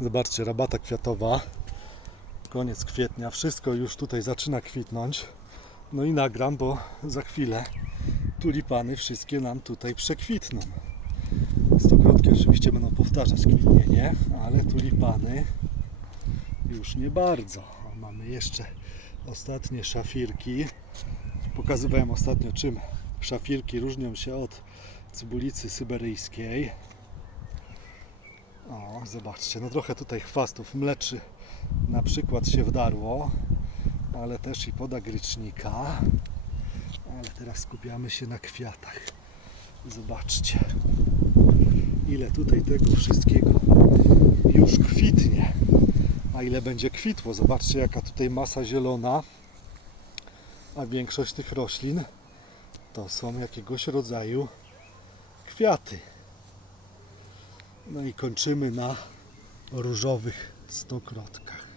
Zobaczcie, rabata kwiatowa. Koniec kwietnia, wszystko już tutaj zaczyna kwitnąć. No i nagram, bo za chwilę tulipany wszystkie nam tutaj przekwitną. Stokrotki oczywiście będą powtarzać kwitnienie, ale tulipany już nie bardzo. Mamy jeszcze ostatnie szafirki. Pokazywałem ostatnio, czym szafirki różnią się od cybulicy syberyjskiej. Zobaczcie, no trochę tutaj chwastów mleczy na przykład się wdarło, ale też i podagrycznika. Ale teraz skupiamy się na kwiatach. Zobaczcie, ile tutaj tego wszystkiego już kwitnie. A ile będzie kwitło? Zobaczcie, jaka tutaj masa zielona. A większość tych roślin to są jakiegoś rodzaju kwiaty. No i kończymy na różowych stokrotkach.